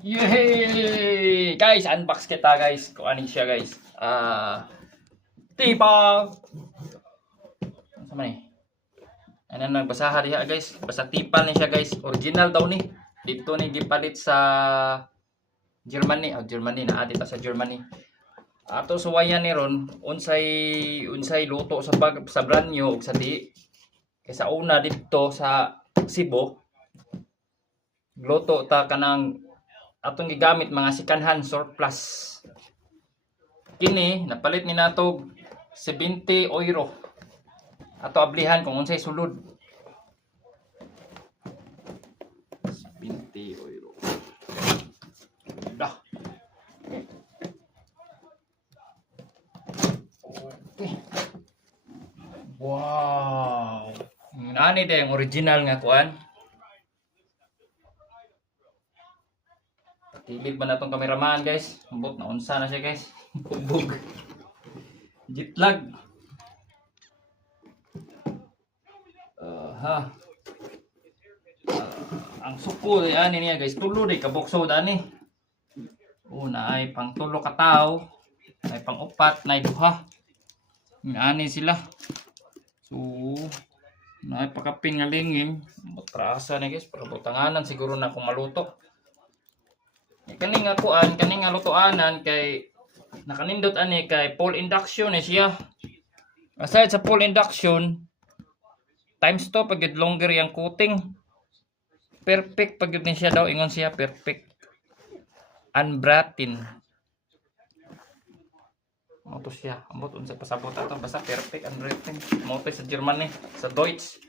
Yay! Guys, unbox kita guys. Kung ano siya guys. Tipal. Ano man eh? Ano nagbasahan diha guys? Basta tipal ni siya guys. Original daw ni. Dito ni gipalit sa Germany. Germany na dito sa Germany. Ato suwayan ni ron unsay luto sa brand new ug sa di. Kaysa una dito sa Cebu. Luto ta kanang atong gigamit mga second hand surplus. Kini napalit ni nato 70 euro. Ato ablihan kung unsay sulod. 70 euro. Dah. Okay. Wow. Ani day ang original nga kuan. Tilid ba na itong kameraman guys? Hambot na unsa na siya guys. Hubog. Jitlag. Ang suko ani niya guys. Tulo day kabukso ani. Una ay pang tulo ka tao. Ay pang upat na duha. Ani sila. So na pakapin nga lingin. Matrasa na guys. Para butanganan siguro na kung maluto. Kaning nga kuan, kaning nga lutoanan kay nakanindot ani kay full induction ni siya. Aside sa full induction, times 2 pag longer yang cooking. Perfect pag ni siya daw ingon siya perfect. Unbratin. Mo to siya, ambot unsa pasabot ato basta perfect unbratin. Mo to sa Germany, sa Deutsch.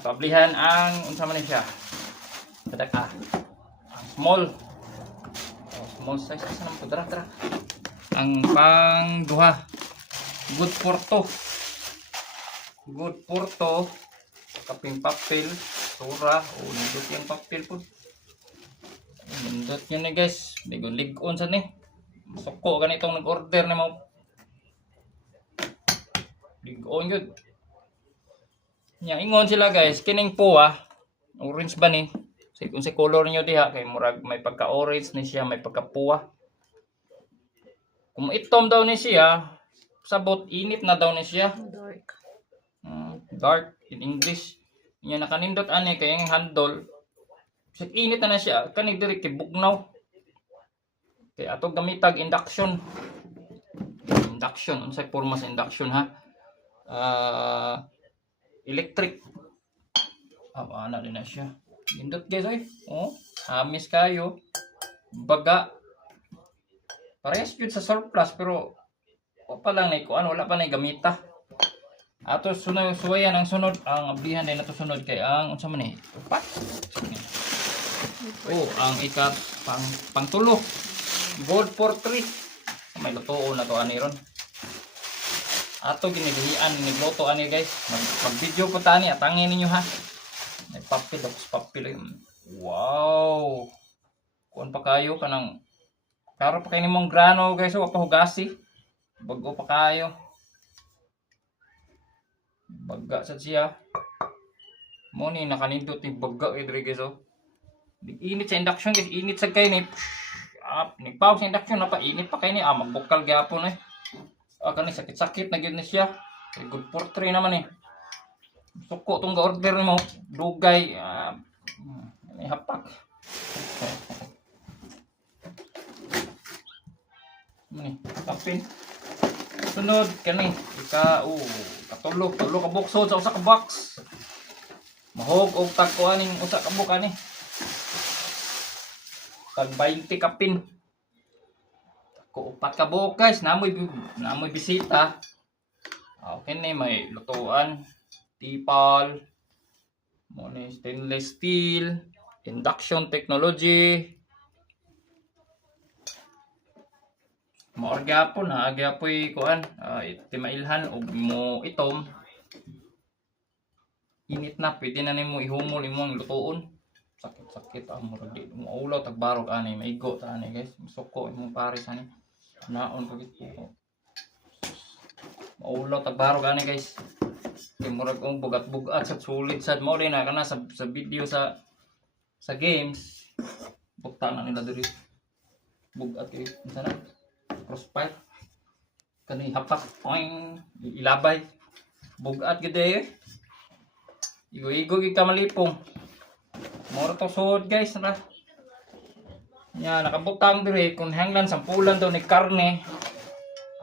Ato ablihan ang unsa man ni siya. Kadak small size asa naman to dara ang pang duha good for to kaping papel sura nindot yung papel po nindot yun eh guys ligon sa ni suko ganitong nag-order na mo ligon yun ingon sila guys kining puwa orange ba ni kung sa color nyo diha kay murag may pagka-orange ni siya, may pagka-puwa. Kung itom daw ni siya, sabot init na daw ni siya. Dark in English. Nya nakanindot ani kay ang handle. Sa init na siya, kani diri kay bugnaw. Kay ato gamitag induction. Induction, unsay porma sa induction ha? Electric. Ana din na siya. Indot guys oy. Amis kayo. Baga. Parehas jud sa surplus pero pa lang nay kuan wala pa nay gamita. Ato sunod suwayan ang sunod ang ablihan din nato sunod kay ang unsa man ni? Upat. Ang ikat pang tulo. Gold for 3. May lutoon na to ani ron. Ato ginigihian ni luto ani guys. Mag-video po tani atangin ninyo ha. May papel. Wow. Kuan pa kayo kanang karo pa kay nimong grano guys wa pa hugasi. Bago pa kayo. Baga sa siya. Mo ni nakanindot ni baga diri guys oh. Init sa induction guys, init sa kay ni. Nagpaw sa induction na pa init pa kay ni magbukal gyapon eh. Kani sakit-sakit na gyud ni siya. Good for 3 naman eh. Suko itong ga-order mo, dugay, hapak. Kapin. Sunod, kani, tulo ka buksod sa usa ka box. Mahog og tagko aning usa ka buka ni. Tag 20 kapin. Ko upat ka buok guys, namoy bisita. Okay ni may lutuan. Tipal, stainless steel, induction technology. Maor gyapon ha, gyapoy kuan, timailhan og mo itom. Init na, pwede na nimo ihumol imong lutuon. Sakit murag di mo ulaw tagbarog ani, maigo ta ani guys. Suko imong pares ani. Naon pagit po. Maulaw tagbarog ani guys. Kay murag bugat-bugat sa sulit sad mo rin na kana sa video sa games Bukta na nila diri. Bugat kay unsa na? Crossfire. Kani hapak oing ilabay. Bugat gid eh. Igo-igo gid ka malipong. Moro to sud guys na. Nya nakabutang diri kung hanglan sampulan daw ni karne.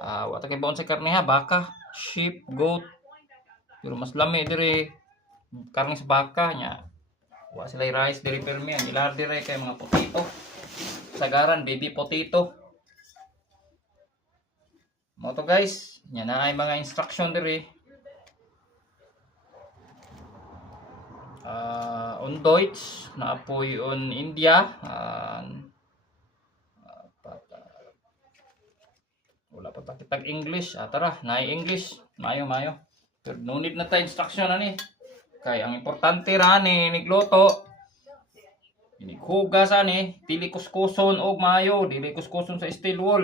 Wata kay baon sa karne ha, baka, sheep, goat. Pero mas lami diri karne sa baka nya. Wa sila rice diri permi ang ilar diri kay mga potato. Sagaran baby potato. Mo to guys, nya na ay mga instruction diri. On Deutsch, naapoy on India, wala pa takitag English. Tara, naay English. Mayo. Pero no need na ta instruction ani. Kay ang importante ra ni nigluto. Inighugas ani, dili kuskuson og mayo, dili kuskuson sa steel wool.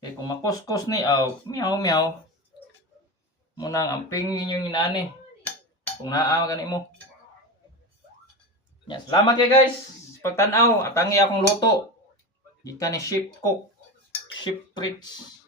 Kay kung makuskus ni meow. Munang amping yung inani. Kung naa gani mo. Ya, salamat kay guys. Pagtanaw, atangi akong luto. Gikan ni Chef Cook, Chef Fritz.